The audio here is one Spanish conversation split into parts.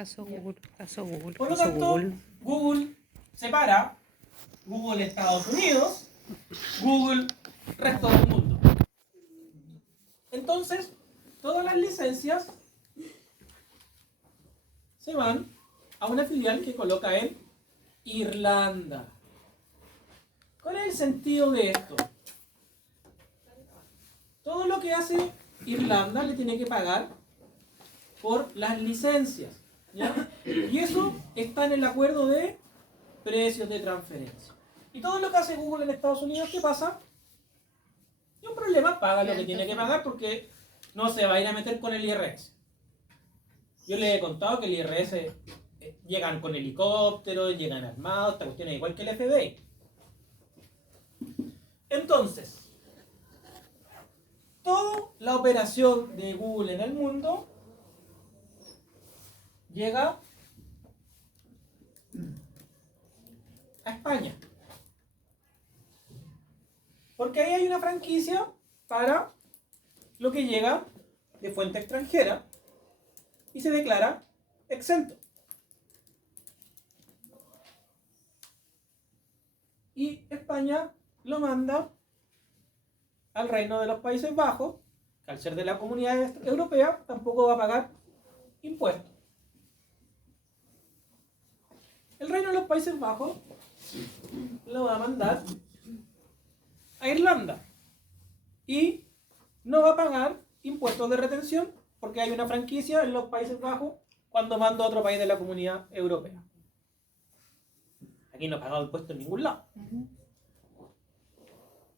Caso Google, caso Google, Por lo caso tanto, Google. Google separa Google Estados Unidos, Google resto del mundo. Entonces, todas las licencias se van a una filial que coloca en Irlanda. ¿Cuál es el sentido de esto? Todo lo que hace Irlanda le tiene que pagar por las licencias, ¿ya? Y eso está en el acuerdo de precios de transferencia. Y todo lo que hace Google en Estados Unidos, ¿qué pasa? Y un problema, paga lo que tiene que pagar porque no se va a ir a meter con el IRS. Yo les he contado que el IRS llegan con helicópteros, llegan armados, esta cuestión es igual que el FBI. Entonces, toda la operación de Google en el mundo llega a España. Porque ahí hay una franquicia para lo que llega de fuente extranjera y se declara exento. Y España lo manda al Reino de los Países Bajos, que al ser de la Comunidad Europea tampoco va a pagar impuestos. El Reino de los Países Bajos lo va a mandar a Irlanda y no va a pagar impuestos de retención porque hay una franquicia en los Países Bajos cuando manda a otro país de la Comunidad Europea. Aquí no ha pagado impuestos en ningún lado.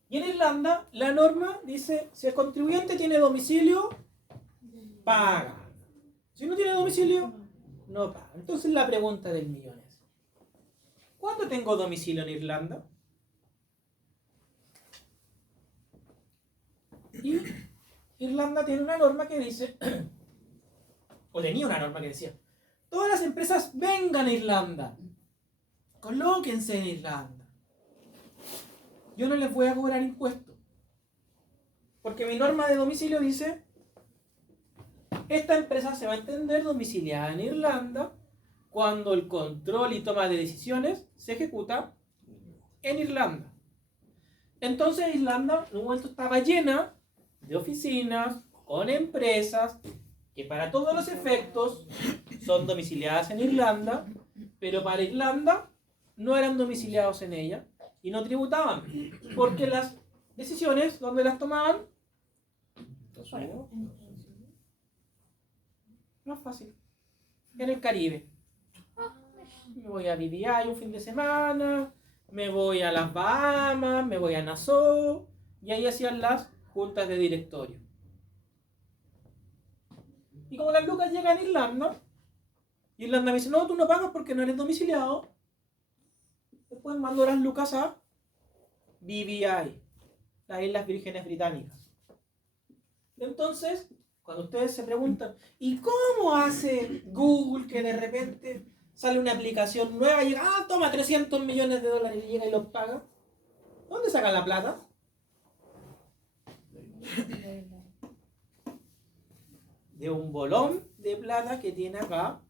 Y en Irlanda la norma dice, si el contribuyente tiene domicilio, paga. Si no tiene domicilio, no paga. Entonces la pregunta del millón es, ¿cuándo tengo domicilio en Irlanda? Y Irlanda tiene una norma que dice, o tenía una norma que decía, todas las empresas vengan a Irlanda, colóquense en Irlanda. Yo no les voy a cobrar impuestos. Porque mi norma de domicilio dice, esta empresa se va a entender domiciliada en Irlanda cuando el control y toma de decisiones se ejecuta en Irlanda. Entonces Irlanda en un momento estaba llena de oficinas con empresas que para todos los efectos son domiciliadas en Irlanda, pero para Irlanda no eran domiciliados en ella y no tributaban, porque las decisiones, ¿dónde las tomaban? No es fácil. En el Caribe. Me voy a BVI un fin de semana, me voy a las Bahamas, me voy a Nassau, y ahí hacían las juntas de directorio. Y como las lucas llegan a Irlanda, Irlanda me dice, no, tú no pagas porque no eres domiciliado. Después mando las lucas a BVI, las Islas Vírgenes Británicas. Entonces, cuando ustedes se preguntan, ¿y cómo hace Google que de repente sale una aplicación nueva y llega, toma 300 millones de dólares y llega y los paga? ¿Dónde sacan la plata? De un bolón de plata que tiene acá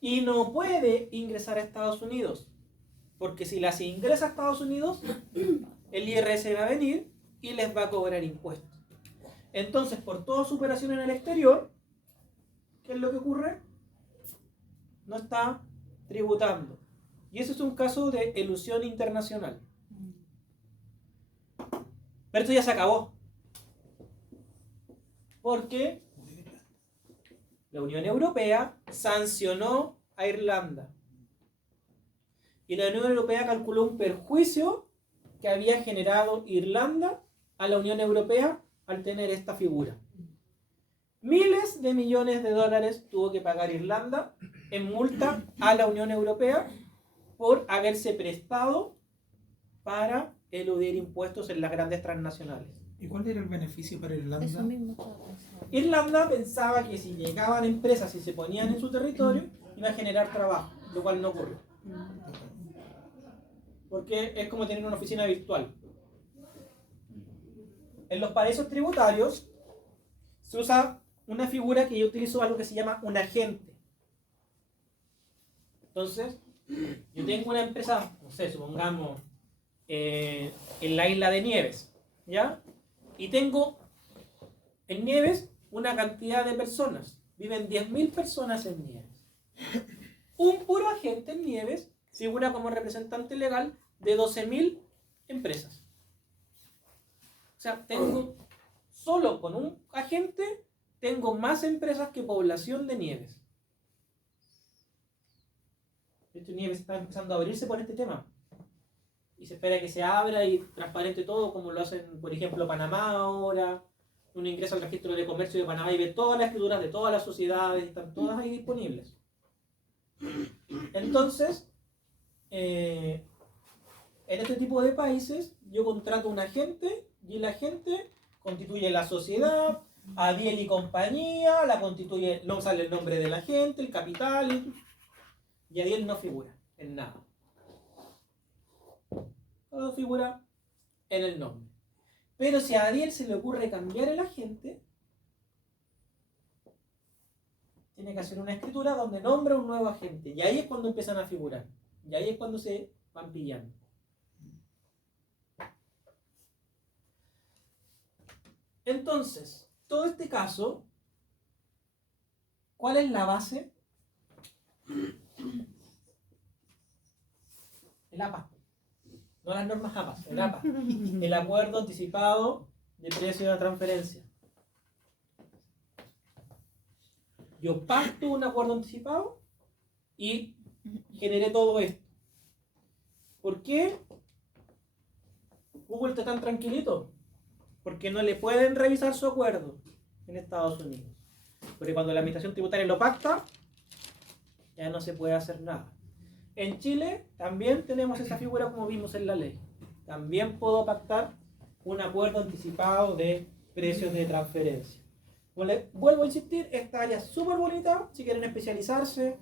y no puede ingresar a Estados Unidos. Porque si las ingresa a Estados Unidos, el IRS va a venir y les va a cobrar impuestos. Entonces, por toda su operación en el exterior, ¿qué es lo que ocurre? No está tributando. Y eso es un caso de elusión internacional. Pero esto ya se acabó. Porque la Unión Europea sancionó a Irlanda. Y la Unión Europea calculó un perjuicio que había generado Irlanda a la Unión Europea al tener esta figura. Miles de millones de dólares tuvo que pagar Irlanda en multa a la Unión Europea por haberse prestado para eludir impuestos en las grandes transnacionales. ¿Y cuál era el beneficio para Irlanda? Eso mismo estaba pensando. Irlanda pensaba que si llegaban empresas y se ponían en su territorio, iba a generar trabajo, lo cual no ocurrió. Porque es como tener una oficina virtual. En los paraísos tributarios se usa una figura que yo utilizo, algo que se llama un agente. Entonces, yo tengo una empresa, no sé, supongamos, en la isla de Nieves, ¿ya? Y tengo en Nieves una cantidad de personas. Viven 10.000 personas en Nieves. Un puro agente en Nieves figura como representante legal de 12.000 empresas. O sea, tengo, solo con un agente, tengo más empresas que población de Nieves. De hecho, Nieves está empezando a abrirse por este tema. Y se espera que se abra y transparente todo, como lo hacen, por ejemplo, Panamá ahora. Uno ingresa al registro de comercio de Panamá y ve todas las escrituras de todas las sociedades, están todas ahí disponibles. Entonces, en este tipo de países, yo contrato un agente y el agente constituye la sociedad, Adiel y compañía, la constituye, no sale el nombre del agente, el capital, y Adiel no figura en nada. Todo figura en el nombre. Pero si a Adiel se le ocurre cambiar el agente, tiene que hacer una escritura donde nombra un nuevo agente. Y ahí es cuando empiezan a figurar. Y ahí es cuando se van pillando. Entonces, todo este caso, ¿cuál es la base? El APA. No las normas APA, el APA. El acuerdo anticipado de precio de transferencia. Yo pacto un acuerdo anticipado y generé todo esto. ¿Por qué Google está tan tranquilito? Porque no le pueden revisar su acuerdo en Estados Unidos. Porque cuando la administración tributaria lo pacta, ya no se puede hacer nada. En Chile también tenemos esa figura como vimos en la ley. También puedo pactar un acuerdo anticipado de precios de transferencia. Vuelvo a insistir, esta área es súper bonita. Si quieren especializarse,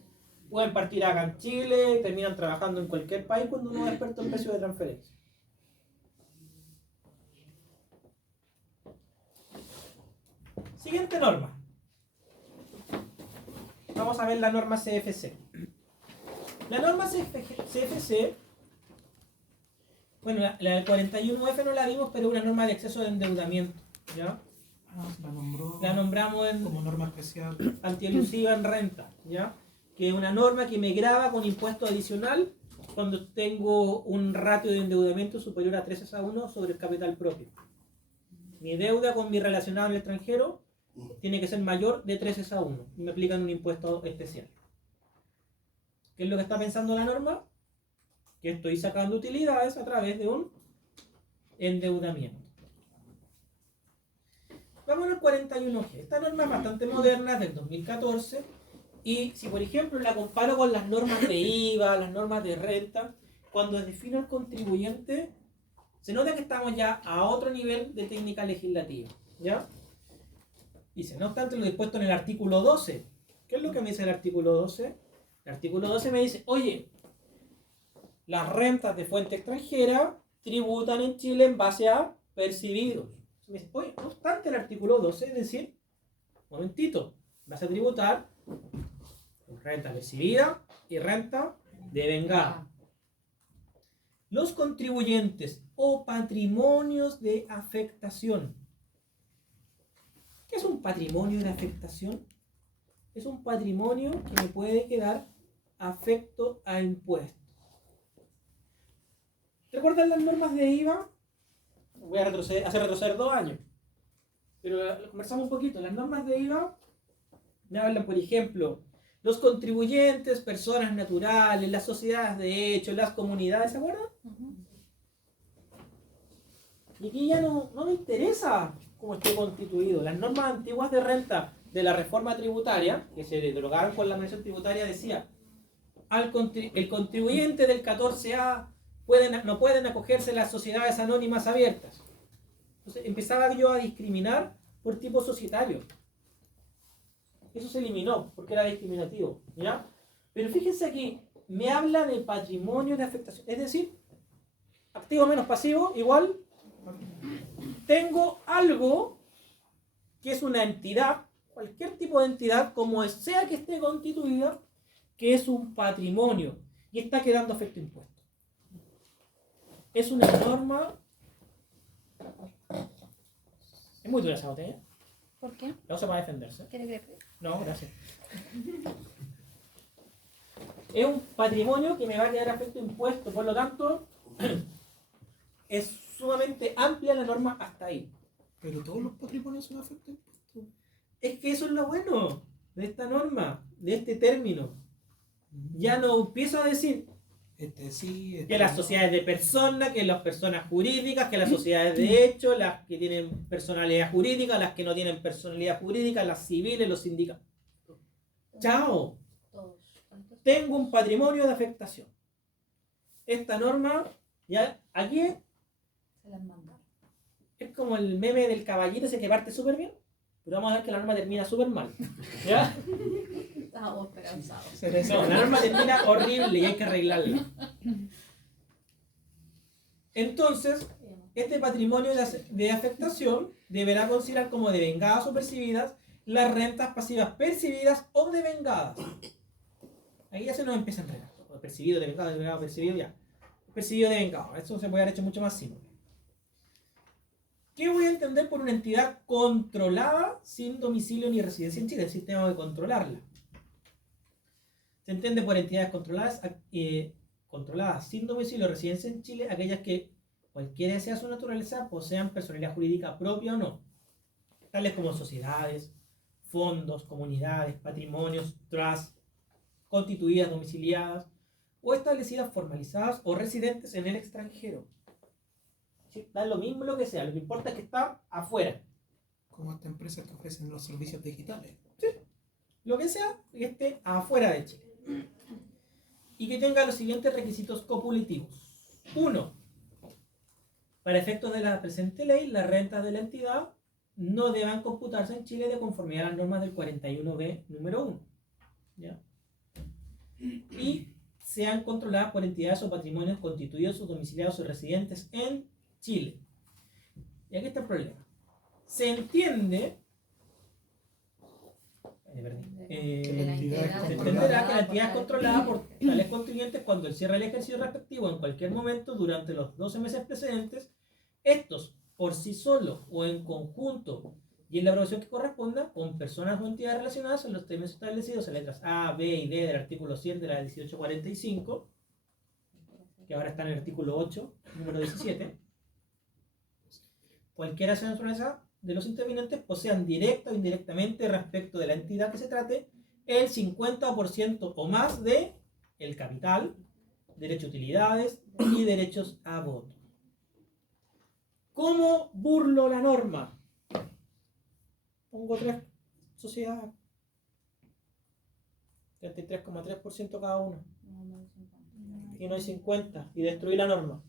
pueden partir acá en Chile, terminan trabajando en cualquier país cuando uno es experto en precios de transferencia. Siguiente norma. Vamos a ver la norma CFC. La norma CFC, bueno, la del 41F no la vimos, pero es una norma de exceso de endeudamiento, ¿ya? La nombramos como norma especial antielusiva en renta, ¿ya? Que es una norma que me grava con impuesto adicional cuando tengo un ratio de endeudamiento superior a 3:1 sobre el capital propio. Mi deuda con mi relacionado en el extranjero tiene que ser mayor de 3:1 y me aplican un impuesto especial. ¿Qué es lo que está pensando la norma? Que estoy sacando utilidades a través de un endeudamiento. Vamos al 41G. Esta norma es bastante moderna, es del 2014, y si por ejemplo la comparo con las normas de IVA, las normas de renta, cuando defino al contribuyente, se nota que estamos ya a otro nivel de técnica legislativa, ¿ya? Dice, no obstante lo dispuesto en el artículo 12. ¿Qué es lo que me dice el artículo 12? El artículo 12 me dice, oye, las rentas de fuente extranjera tributan en Chile en base a percibidos. Me dice, oye, no obstante el artículo 12, es decir, un momentito, vas a tributar renta percibida y renta devengada. Los contribuyentes o patrimonios de afectación. ¿Qué es un patrimonio de afectación? Es un patrimonio que me puede quedar afecto a impuestos. ¿Recuerdan las normas de IVA? Voy a hacer retroceder 2 años. Pero conversamos un poquito. Las normas de IVA me hablan, por ejemplo, los contribuyentes, personas naturales, las sociedades de hecho, las comunidades, ¿se acuerdan? Y aquí ya no me interesa cómo esté constituido. Las normas antiguas de renta de la reforma tributaria, que se derogaron con la administración tributaria, decía, el contribuyente del 14A no pueden acogerse las sociedades anónimas abiertas. Entonces empezaba yo a discriminar por tipo societario. Eso se eliminó porque era discriminativo, ¿ya? Pero fíjense aquí, me habla de patrimonio de afectación, es decir, activo menos pasivo igual tengo algo que es una entidad, cualquier tipo de entidad, como sea que esté constituida, que es un patrimonio y está quedando afecto a impuestos. Es una norma. Es muy dura esa botella. ¿Por qué? La usa para defenderse. ¿Quiere creer? No, gracias. Es un patrimonio que me va a quedar afecto a impuestos, por lo tanto, es sumamente amplia la norma hasta ahí. Pero todos los patrimonios son afectos a impuestos. Es que eso es lo bueno de esta norma, de este término. Ya no empiezo a decir Este sí, este que las no. sociedades de personas, que las personas jurídicas, que las sociedades de hecho, las que tienen personalidad jurídica, las que no tienen personalidad jurídica, las civiles, los sindicatos. ¡Chao! Todos. ¿Cuántos? Tengo un patrimonio de afectación. Esta norma, ya aquí Se las mandaron. es como el meme del caballito ese que parte súper bien, pero vamos a ver que la norma termina súper mal. ¿Ya? Estábamos esperanzados. No, la norma termina horrible y hay que arreglarla. Entonces, este patrimonio de afectación deberá considerar como devengadas o percibidas las rentas pasivas percibidas o devengadas. Ahí ya se nos empieza a enredar. Percibido, devengado, percibido, ya. Percibido, devengado. Eso se puede haber hecho mucho más simple. ¿Qué voy a entender por una entidad controlada sin domicilio ni residencia en Chile? El sistema de controlarla. Se entiende por entidades controladas sin domicilio o residencia en Chile aquellas que, cualquiera sea su naturaleza, posean personalidad jurídica propia o no, tales como sociedades, fondos, comunidades, patrimonios, trusts, constituidas, domiciliadas o establecidas, formalizadas o residentes en el extranjero. ¿Sí? Da lo mismo lo que sea, lo que importa es que está afuera. Como estas empresas que ofrecen los servicios digitales. Lo que sea, que esté afuera de Chile. Y que tenga los siguientes requisitos copulativos. 1. Para efectos de la presente ley, las rentas de la entidad no deban computarse en Chile de conformidad a las normas del 41B número 1. ¿Ya? Y sean controladas por entidades o patrimonios constituidos o domiciliados o residentes en Chile. Y aquí está el problema. Se entiende... Se entenderá que la entidad es controlada por tales contribuyentes cuando el cierre del ejercicio respectivo en cualquier momento durante los 12 meses precedentes, estos por sí solos o en conjunto y en la proporción que corresponda con personas o entidades relacionadas en los términos establecidos en letras A, B y D del artículo 100 de la 1845, que ahora está en el artículo 8, número 17. Cualquiera sea la naturaleza de los intervinientes posean directa o indirectamente respecto de la entidad que se trate el 50% o más de el capital, derecho a utilidades y derechos a voto. ¿Cómo burlo la norma? Pongo 3 sociedades, 33,3% cada una, y no hay 50, y destruí la norma.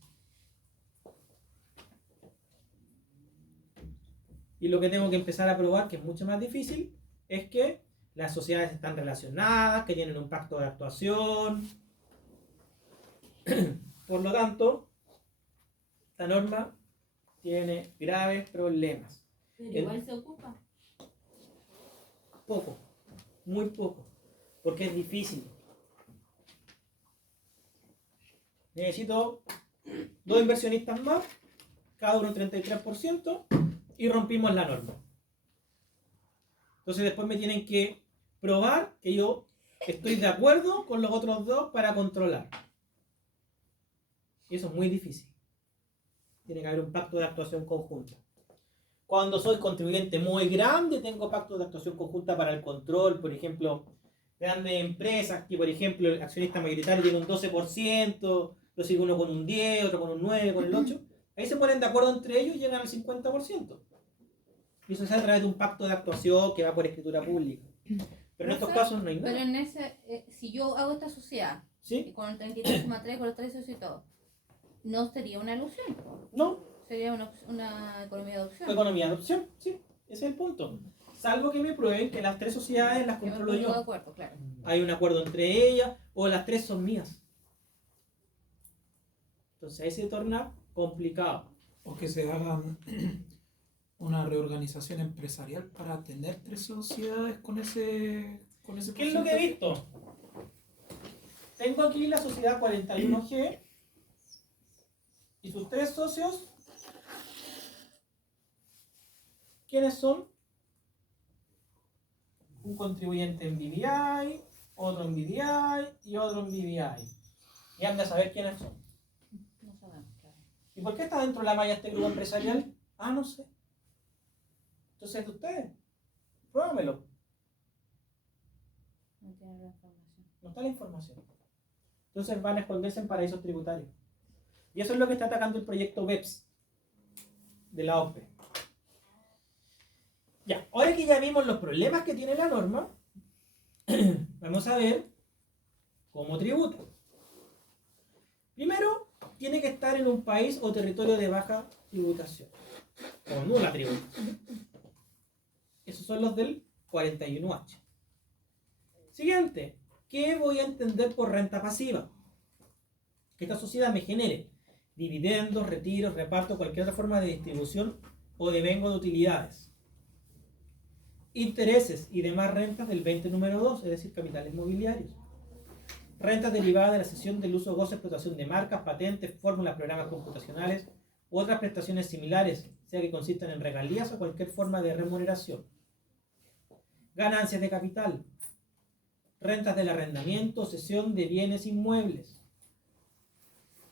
Y lo que tengo que empezar a probar, que es mucho más difícil, es que las sociedades están relacionadas, que tienen un pacto de actuación. Por lo tanto, esta norma tiene graves problemas. Pero igual se ocupa. Poco, muy poco, porque es difícil. Necesito 2 inversionistas más, cada uno un 33%, y rompimos la norma. Entonces después me tienen que probar que yo estoy de acuerdo con los otros 2 para controlar. Y eso es muy difícil. Tiene que haber un pacto de actuación conjunta. Cuando soy contribuyente muy grande, tengo pactos de actuación conjunta para el control. Por ejemplo, grandes empresas que, por ejemplo, el accionista mayoritario tiene un 12%, lo sigue uno con un 10, otro con un 9, con el 8%. Ahí se ponen de acuerdo entre ellos y llegan al 50%. Y eso se hace a través de un pacto de actuación que va por escritura pública. Pero en estos casos no hay nada. Pero en ese, si yo hago esta sociedad, ¿Sí? con el 33,3, con los 3 socios y todo, no sería una ilusión. No, Sería una economía de adopción. economía de adopción, sí, ese es el punto. Salvo que me prueben que las 3 sociedades las Yo me controlo pongo de yo. acuerdo, claro. Hay un acuerdo entre ellas, o las 3 son mías. Entonces ahí se torna complicado. O que se haga una reorganización empresarial para tener 3 sociedades con ese ¿Qué es lo que he visto? Tengo aquí la sociedad 41G y sus 3 socios. ¿Quiénes son? Un contribuyente en BVI, otro en BVI y otro en BVI. Y anda a saber quiénes son. No sabemos, claro. ¿Y por qué está dentro de la malla este grupo empresarial? Ah, no sé. Entonces, de ustedes, pruébamelo. No tiene la información. No está la información. Entonces van a esconderse en paraísos tributarios. Y eso es lo que está atacando el proyecto BEPS de la OPE. Ya, ahora que ya vimos los problemas que tiene la norma, vamos a ver cómo tributa. Primero, tiene que estar en un país o territorio de baja tributación o nula tributación. Esos son los del 41H. Siguiente, ¿qué voy a entender por renta pasiva? Que esta sociedad me genere dividendos, retiros, reparto, cualquier otra forma de distribución o de vengo de utilidades. Intereses y demás rentas del 20 número 2, es decir, capitales mobiliarios. Rentas derivadas de la cesión del uso, goce, explotación de marcas, patentes, fórmulas, programas computacionales u otras prestaciones similares, sea que consistan en regalías o cualquier forma de remuneración. Ganancias de capital. Rentas del arrendamiento o cesión de bienes inmuebles.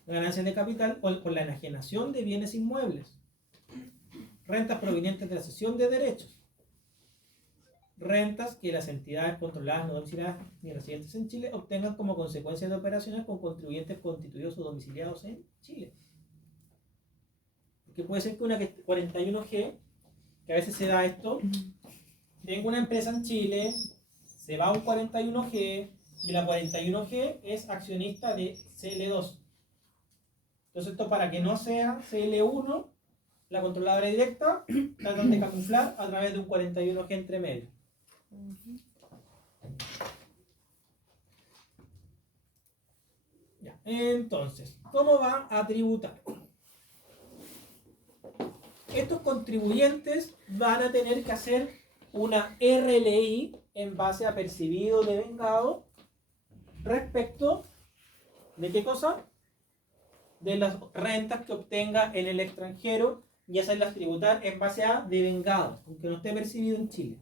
Ganancias de capital por la enajenación de bienes inmuebles. Rentas provenientes de la cesión de derechos. Rentas que las entidades controladas no domiciliadas ni residentes en Chile obtengan como consecuencia de operaciones con contribuyentes constituidos o domiciliados en Chile. Porque puede ser que una 41G, que a veces se da esto, tengo una empresa en Chile, se va a un 41G y la 41G es accionista de CL2. Entonces esto, para que no sea CL1, la controladora directa, tratan de camuflar a través de un 41G entre medio. Ya. Entonces, ¿cómo va a tributar? Estos contribuyentes van a tener que hacer una RLI en base a percibido devengado respecto de qué cosa? De las rentas que obtenga en el extranjero y hacerlas tributar en base a devengado, aunque no esté percibido en Chile.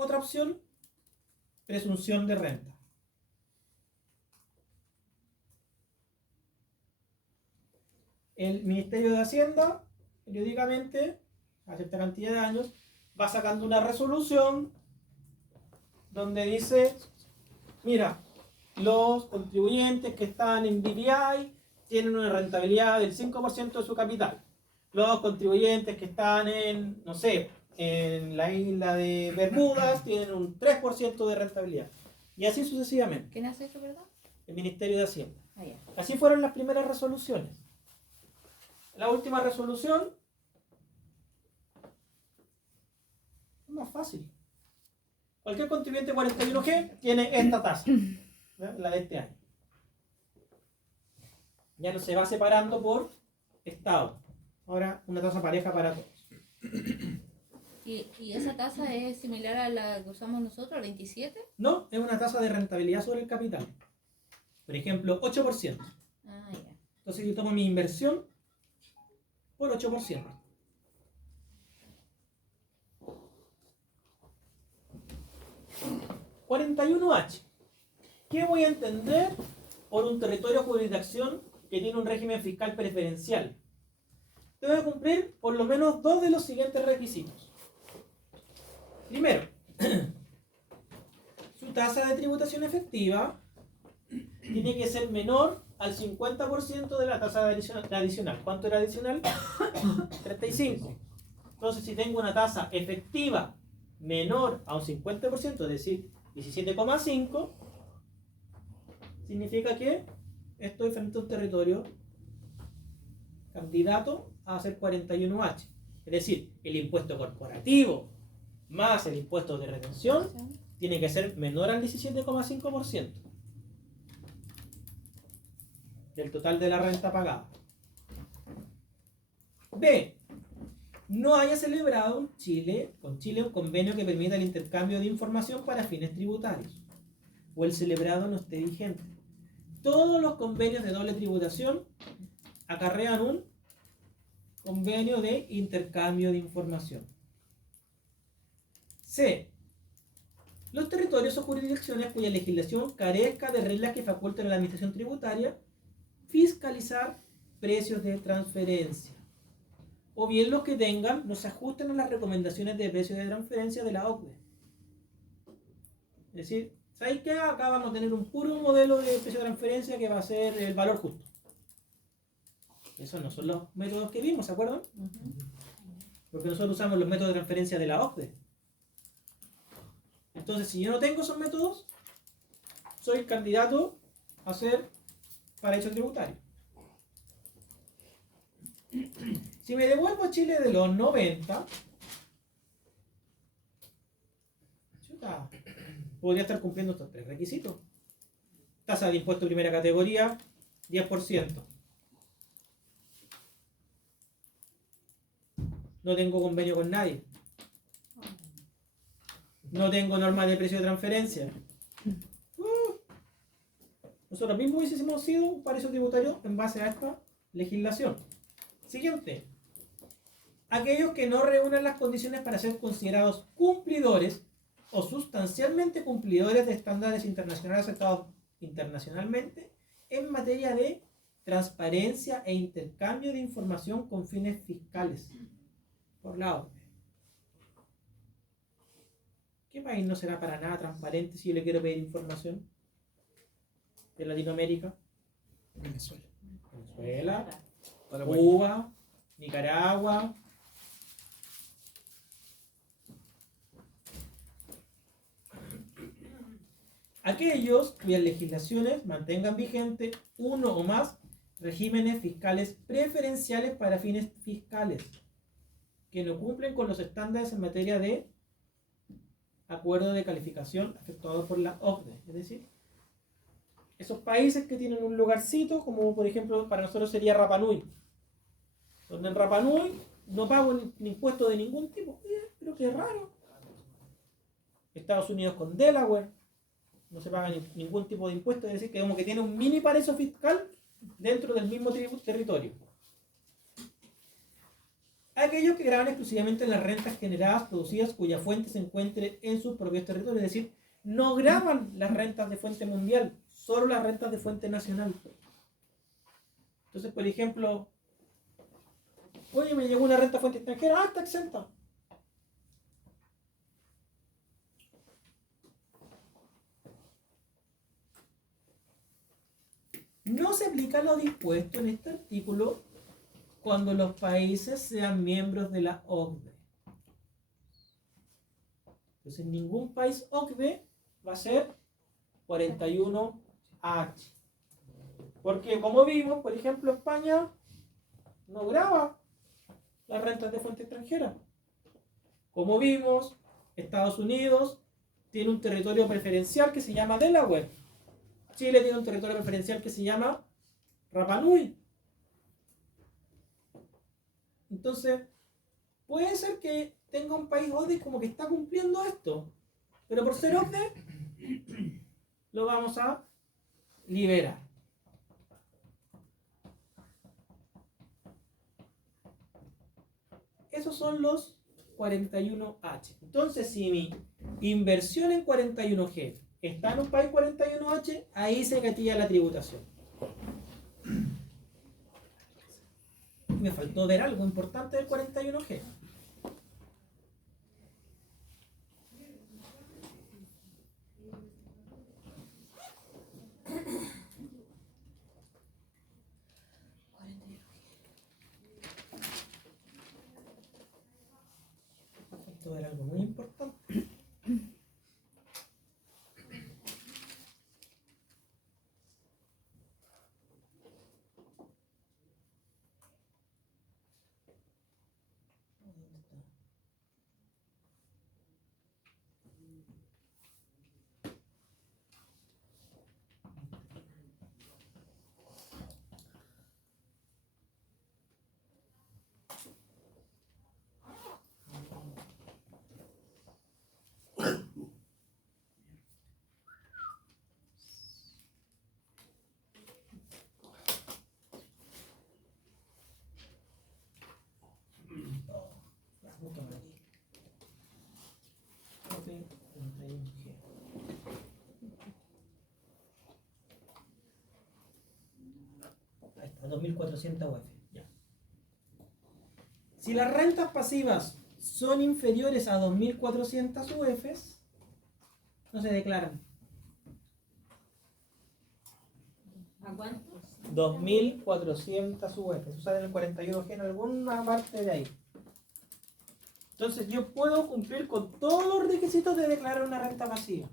Otra opción, presunción de renta. El Ministerio de Hacienda, periódicamente, a cierta cantidad de años, va sacando una resolución donde dice, mira, los contribuyentes que están en BVI tienen una rentabilidad del 5% de su capital. Los contribuyentes que están en, no sé, en la isla de Bermudas tienen un 3% de rentabilidad. Y así sucesivamente. ¿Quién hace eso, verdad? El Ministerio de Hacienda. Ah, ya. Así fueron las primeras resoluciones. La última resolución es más fácil. Cualquier contribuyente 41G tiene esta tasa, ¿verdad? La de este año. Ya no se va separando por estado. Ahora una tasa pareja para todos. ¿Y esa tasa es similar a la que usamos nosotros, el 27? No, es una tasa de rentabilidad sobre el capital. Por ejemplo, 8%. Ah, ya. Entonces yo tomo mi inversión por 8%. «41H». ¿Qué voy a entender por un territorio o jurisdicción que tiene un régimen fiscal preferencial? Debe cumplir por lo menos dos de los siguientes requisitos. Primero, su tasa de tributación efectiva tiene que ser menor al 50% de la tasa adicional. ¿Cuánto era adicional? 35. Entonces, si tengo una tasa efectiva menor a un 50%, es decir, 17,5, significa que estoy frente a un territorio candidato a ser 41H. Es decir, el impuesto corporativo más el impuesto de retención tiene que ser menor al 17,5% del total de la renta pagada. B. no haya celebrado con Chile un convenio que permita el intercambio de información para fines tributarios, o el celebrado no esté vigente. Todos los convenios de doble tributación acarrean un convenio de intercambio de información. C. Los territorios o jurisdicciones cuya legislación carezca de reglas que faculten a la administración tributaria fiscalizar precios de transferencia, o bien los que tengan no se ajusten a las recomendaciones de precios de transferencia de la OCDE. Es decir, ¿sabéis qué? Acá vamos a tener un puro modelo de precio de transferencia que va a ser el valor justo. Esos no son los métodos que vimos, ¿se acuerdan? Porque nosotros usamos los métodos de transferencia de la OCDE. Entonces, si yo no tengo esos métodos, soy candidato a ser paraíso tributario. Si me devuelvo a Chile de los 90, chuta, podría estar cumpliendo estos tres requisitos. Tasa de impuesto de primera categoría, 10%. No tengo convenio con nadie. No tengo normas de precio de transferencia. Nosotros mismos hubiésemos sido un paraíso tributario en base a esta legislación. Siguiente. Aquellos que no reúnan las condiciones para ser considerados cumplidores o sustancialmente cumplidores de estándares internacionales aceptados internacionalmente en materia de transparencia e intercambio de información con fines fiscales por la OCDE. ¿Qué país no será para nada transparente si yo le quiero pedir información de Latinoamérica? Venezuela. Venezuela, Paraguay. Cuba, Nicaragua. Aquellos cuyas legislaciones mantengan vigente uno o más regímenes fiscales preferenciales para fines fiscales que no cumplen con los estándares en materia de acuerdo de calificación efectuado por la OCDE. Es decir, esos países que tienen un lugarcito, como por ejemplo para nosotros sería Rapa Nui, donde en Rapa Nui no pago ni impuesto de ningún tipo. Pero qué raro. Estados Unidos con Delaware no se paga ningún tipo de impuesto, es decir, que como que tiene un mini paraíso fiscal dentro del mismo territorio. Aquellos que graban exclusivamente las rentas generadas, producidas, cuya fuente se encuentre en sus propios territorios, es decir, no graban las rentas de fuente mundial, solo las rentas de fuente nacional. Entonces, por ejemplo, oye, me llegó una renta fuente extranjera, está exenta. No se aplica lo dispuesto en este artículo cuando los países sean miembros de la OCDE. Entonces, ningún país OCDE va a ser 41H. Porque como vimos, por ejemplo, España no grava las rentas de fuente extranjera. Como vimos, Estados Unidos tiene un territorio preferencial que se llama Delaware. Chile tiene un territorio preferencial que se llama Rapa Nui. Entonces, puede ser que tenga un país OCDE como que está cumpliendo esto, pero por ser OCDE, lo vamos a liberar. Esos son los 41H. Entonces, si mi inversión en 41G está en un país 41H, ahí se gatilla la tributación. Me faltó ver algo importante del 41G. Me faltó ver algo muy importante. Busquémoslo aquí. Tope 31G. Ahí está, 2.400 UF. Ya. Si las rentas pasivas son inferiores a 2.400 UF, no se declaran. ¿A cuánto? 2.400 UF. Eso sale en el 41G en alguna parte de ahí. Entonces yo puedo cumplir con todos los requisitos de declarar una renta pasiva.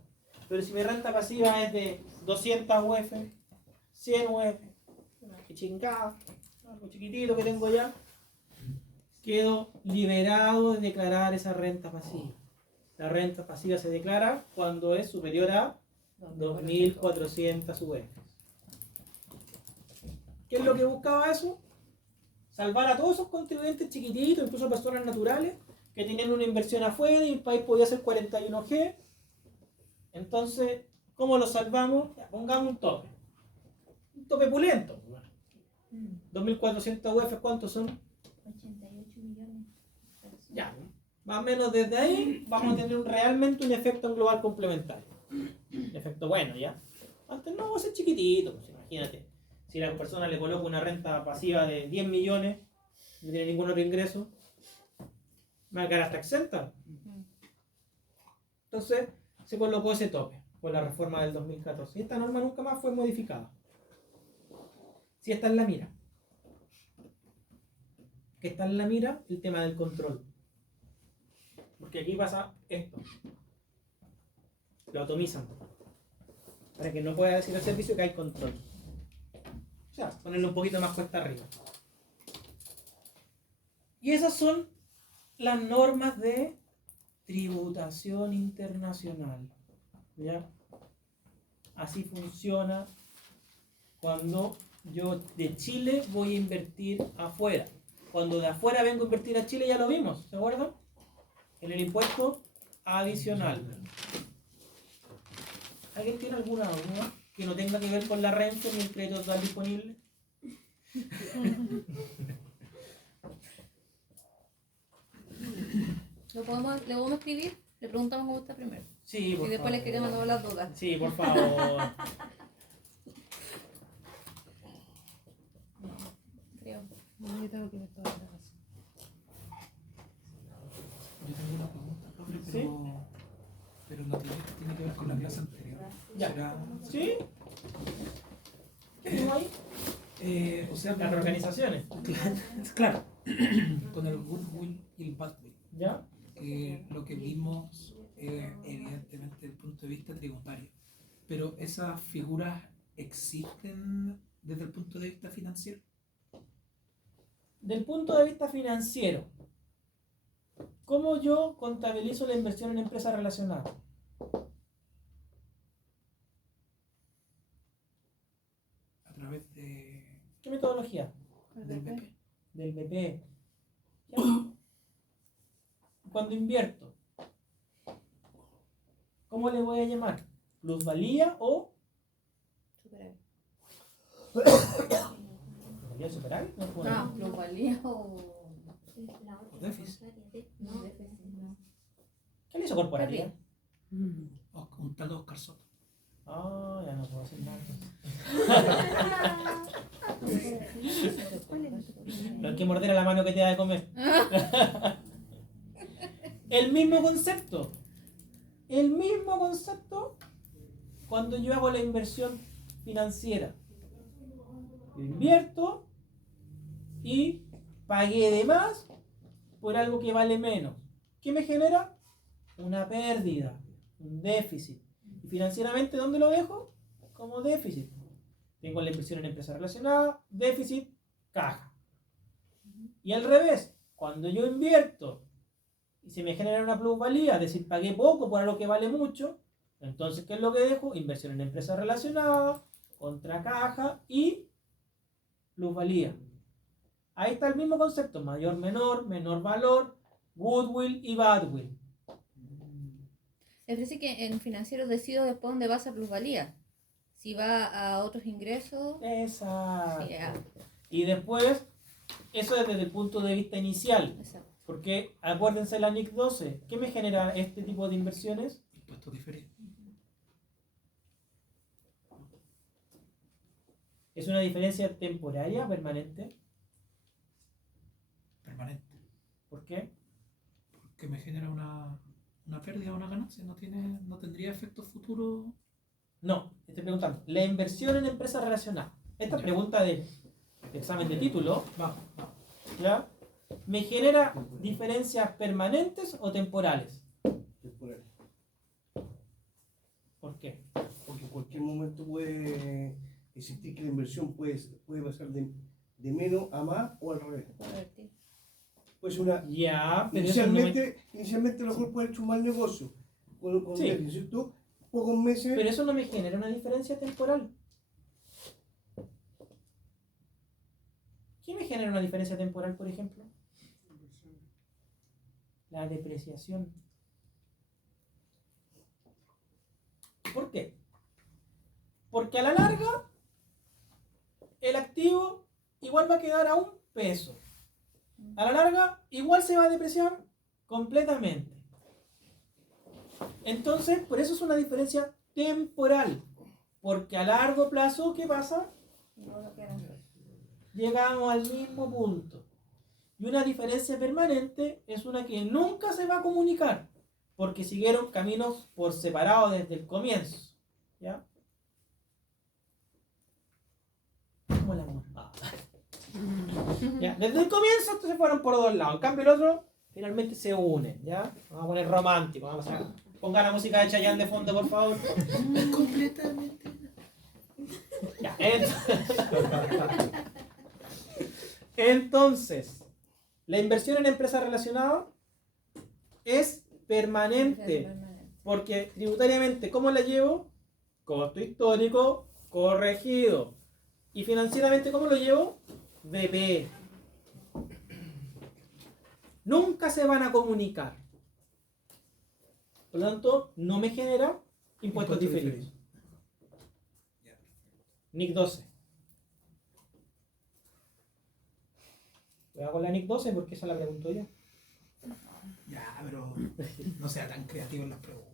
Pero si mi renta pasiva es de 200 UF, 100 UF, que chingada, algo chiquitito que tengo ya, quedo liberado de declarar esa renta pasiva. La renta pasiva se declara cuando es superior a 2.400 UF. ¿Qué es lo que buscaba eso? Salvar a todos esos contribuyentes chiquititos, incluso personas naturales, que tenían una inversión afuera y el país podía ser 41G. Entonces, ¿cómo lo salvamos? Ya, pongamos un tope. Un tope pulento. 2.400 UF, ¿cuántos son? 88 millones. Ya, más o menos desde ahí vamos a tener realmente un efecto en global complementario. Un efecto bueno, ¿ya? Antes no, va a ser chiquitito, pues, imagínate. Si a la persona le coloco una renta pasiva de 10 millones, no tiene ningún otro ingreso, me va a quedar hasta exenta. Entonces, se colocó ese tope por la reforma del 2014. Y esta norma nunca más fue modificada. Si esta es la mira. Que está en la mira el tema del control. Porque aquí pasa esto. Lo atomizan. Para que no pueda decir el servicio que hay control. O sea, ponerlo un poquito más cuesta arriba. Y esas son las normas de tributación internacional. ¿Ya? Así funciona cuando yo de Chile voy a invertir afuera. Cuando de afuera vengo a invertir a Chile ya lo vimos, ¿se acuerdan? En el impuesto adicional. ¿Alguien tiene alguna duda que no tenga que ver con la renta ni el crédito total disponible? ¿Le podemos escribir? Le preguntamos cómo está primero. Sí, por Y después favor. le queremos todas las dudas. Sí, por favor. Creo. Yo tengo que ver toda la razón. Yo tengo una pregunta, profe, ¿Sí? pero no tiene que ver con la clase anterior. Ya. ¿Será- ¿Sí? ¿Qué tengo ahí? O sea, Las organizaciones. Claro, con el goodwill y el badwill, ¿Ya? que lo que vimos evidentemente desde el punto de vista tributario, pero esas figuras existen desde el punto de vista financiero. Del punto de vista financiero, ¿cómo yo contabilizo la inversión en empresas relacionadas? A través de, ¿Qué metodología? del BP. Del BP. ¿Ya? Cuando invierto, ¿cómo le voy a llamar? ¿Plusvalía o Superávit. plusvalía superávit? No, ¿cómo No, no? plusvalía o... O déficit. No, déficit, no. ¿Qué le hizo corporativa? Un tal Oscar Soto. Ah, ya no puedo hacer nada. No hay que morder a la mano que te da de comer. El mismo concepto. El mismo concepto cuando yo hago la inversión financiera. Yo invierto y pagué de más por algo que vale menos. ¿Qué me genera? Una pérdida, un déficit. ¿Y financieramente dónde lo dejo? Como déficit. Tengo la inversión en empresa relacionada, déficit, caja. Y al revés, cuando yo invierto y se me genera una plusvalía, es decir, pagué poco por algo que vale mucho, entonces, ¿qué es lo que dejo? Inversión en empresa relacionada, contra caja y plusvalía. Ahí está el mismo concepto, mayor, menor, menor valor, goodwill y badwill. Es decir, que en financiero decido después dónde va esa plusvalía. Si va a otros ingresos. Exacto. Sí, ya. Y después, eso es desde el punto de vista inicial. Exacto. Porque acuérdense la NIC 12. ¿Qué me genera este tipo de inversiones? Impuestos diferidos. ¿Es una diferencia temporaria o permanente? Permanente. ¿Por qué? Porque me genera una pérdida o una ganancia. No tendría efectos futuros. No, estoy preguntando. La inversión en empresas relacionadas. Esta Ya. pregunta de examen de título, Vamos. ¿ya? ¿Me genera diferencias permanentes o temporales? Temporal. ¿Por qué? Porque en cualquier momento puede existir que la inversión puede pasar de menos a más o al revés. Pues una, Ya, pero eso no me... inicialmente a lo mejor puede haber hecho un mal negocio con Sí. déficit, ¿cierto? Pocos meses. Pero eso no me genera una diferencia temporal. ¿Qué me genera una diferencia temporal, por ejemplo? La depreciación. ¿Por qué? Porque a la larga el activo igual va a quedar a $1. A la larga igual se va a depreciar completamente. Entonces, por eso es una diferencia temporal. Porque a largo plazo, ¿qué pasa? Llegamos al mismo punto. Y una diferencia permanente es una que nunca se va a comunicar, porque siguieron caminos por separado desde el comienzo. ¿Ya? Como el amor. ¿Ya? Desde el comienzo estos se fueron por dos lados. En cambio el otro finalmente se une. ¿Ya? Vamos a poner romántico. Vamos a ponga la música de Chayanne de fondo, por favor. Completamente. Ya, entonces, la inversión en empresas relacionadas es permanente, porque tributariamente, ¿cómo la llevo? Costo histórico corregido. Y financieramente, ¿cómo lo llevo? BP. Nunca se van a comunicar. Por lo tanto, no me genera impuestos diferidos. NIC 12. Voy a con la NIC 12 porque esa la pregunto yo. Ya, pero no sea tan creativo en las preguntas.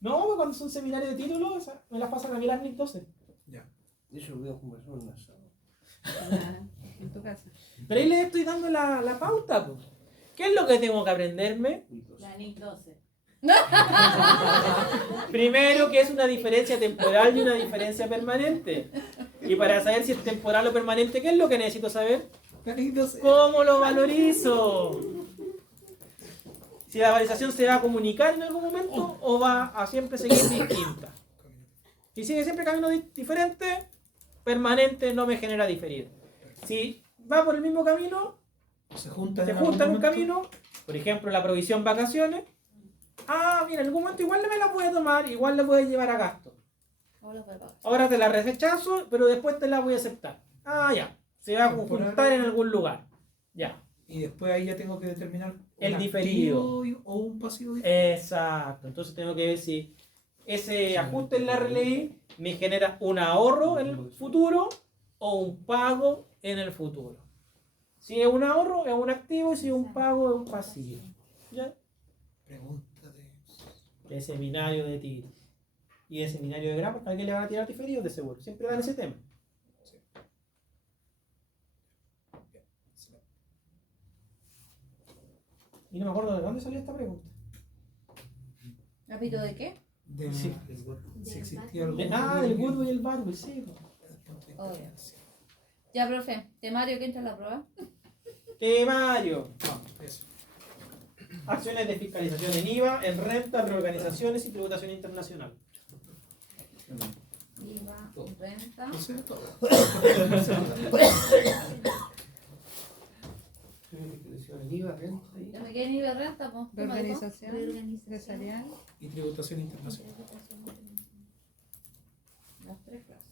No, pues cuando son seminarios de título, me las pasan a mí las NIC 12. Ya. De eso voy a conversar en la sala. En tu casa. Pero ahí les estoy dando la pauta, pues. ¿Qué es lo que tengo que aprenderme? La NIC 12. Primero, que es una diferencia temporal y una diferencia permanente. Y para saber si es temporal o permanente, ¿qué es lo que necesito saber? ¿Cómo lo valorizo? Si la valorización se va a comunicar en algún momento o va a siempre seguir distinta. Si sigue siempre camino diferente, permanente no me genera diferido. Si va por el mismo camino, Se juntan se en algún junta en un momento. camino, por ejemplo la provisión vacaciones. Ah, mira, en algún momento igual me la voy a tomar, igual la voy a llevar a gasto. Ahora te la rechazo, pero después te la voy a aceptar. Ah, ya. Se va a juntar en algún lugar. Ya. Y después ahí ya tengo que determinar El un diferido. activo o un pasivo diferido. Exacto. Entonces tengo que ver si ese ajuste en la RLI me genera un ahorro en el futuro o un pago en el futuro. Si es un ahorro, es un activo, y si es un pago, es un pasivo. ¿Ya? Pregunta de... De seminario de tiro. Y de seminario de gramo, ¿a qué le van a tirar diferidos? De seguro. Siempre dan ese tema. Y no me acuerdo de dónde salió esta pregunta. ¿Rápido de qué? de Sí. si existía algún... Del goodwill y el badwill, sí. Obvio. Ya, profe. Temario, ¿qué entra a la prueba? Temario. Vamos, eso. Acciones de fiscalización en IVA, en renta, reorganizaciones y tributación internacional. IVA, renta. No sé todo. ¿Ya me quieren IVA, renta? Pues, ¿qué me dijo? Reorganización empresarial. Y tributación internacional. Las tres clases.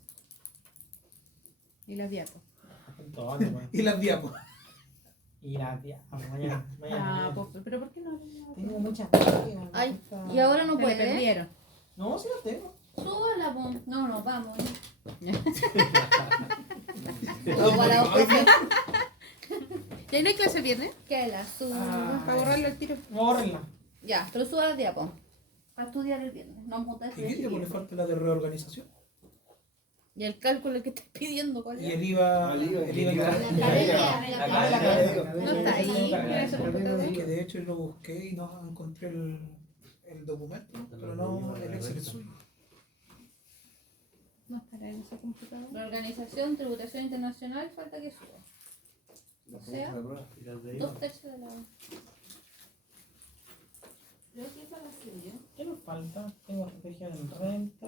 Y la diapo. Y las diapos. Y la tía. Mañana. Ah, pues, pero ¿por qué no? Tengo muchas. Ay, y ahora no Se le puede. perdieron. No, sí las tengo. Súbela, pues. No, no, vamos. No, Para hoy día- ¿Ya no hay clase el viernes? Que la suba. Ah. Para borrarlo al tiro. Bórrenla. Ya, pero suba la diapo. Para estudiar el viernes. No vamos a juntar ¿Y qué día pone falta la de reorganización? Y el cálculo que estás pidiendo, ¿cuál Y es? el IVA. El IVA. El IVA que La está- academia. No está ahí. Mira ese computador. Es que de hecho lo busqué y no encontré el documento, pero no el Excel es suyo. No estará en ese computador. La organización, tributación internacional, falta que suba. O sea, 2/3 de la. Creo que esa la subió. ¿Qué nos falta? Tengo régimen en renta.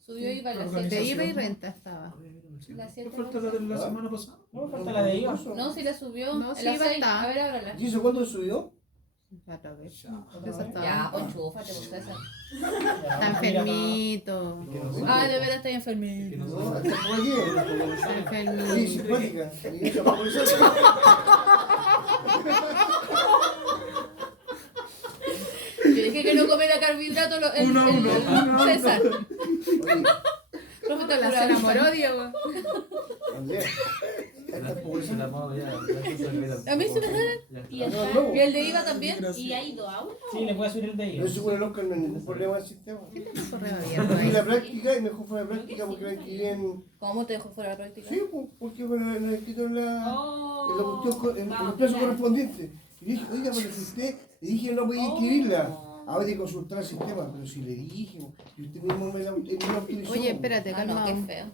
Subió IVA la Organización. 7. De IVA y renta estaba. La ¿Qué 7. falta la de la semana pasada? No me falta la de IVA. No, si la subió. No, En sí, la IVA 6. está. A ver, ábrala. ¿Y eso cuándo subió? Otra vez. Ya. Esa estaba. Ya, pues chúfate, pues César. Está enfermito. Ah, de veras está enfermito. No, está por aquí. Está Sí, enfermito. simpática. Y esa popularizada. Yo dije que no comiera carbohidratos. César. Profe, La se enamoró, Diego. Andrea. Esta popularizada. A mí se me da. Y, No, Y el de IVA también. y ha ido a uno. Sí, le voy a subir el de no IVA. se puede loca, no hay ningún problema del sistema. Correo Fui abierto a ahí. la práctica y me dejó fuera de práctica porque la inscribí en. ¿Cómo te dejó fuera de la práctica? Sí, pues, porque me la inscrito en la. Oh, En la cuestión, en vamos, los plazos mira. correspondientes. Y dije, oiga, pero si usted, le dije no podía inscribirla. Oh. Ahora hay que consultar el sistema, pero si le dije, y usted mismo me la autorizó. Oye, espérate, Ah, no, calma. qué feo.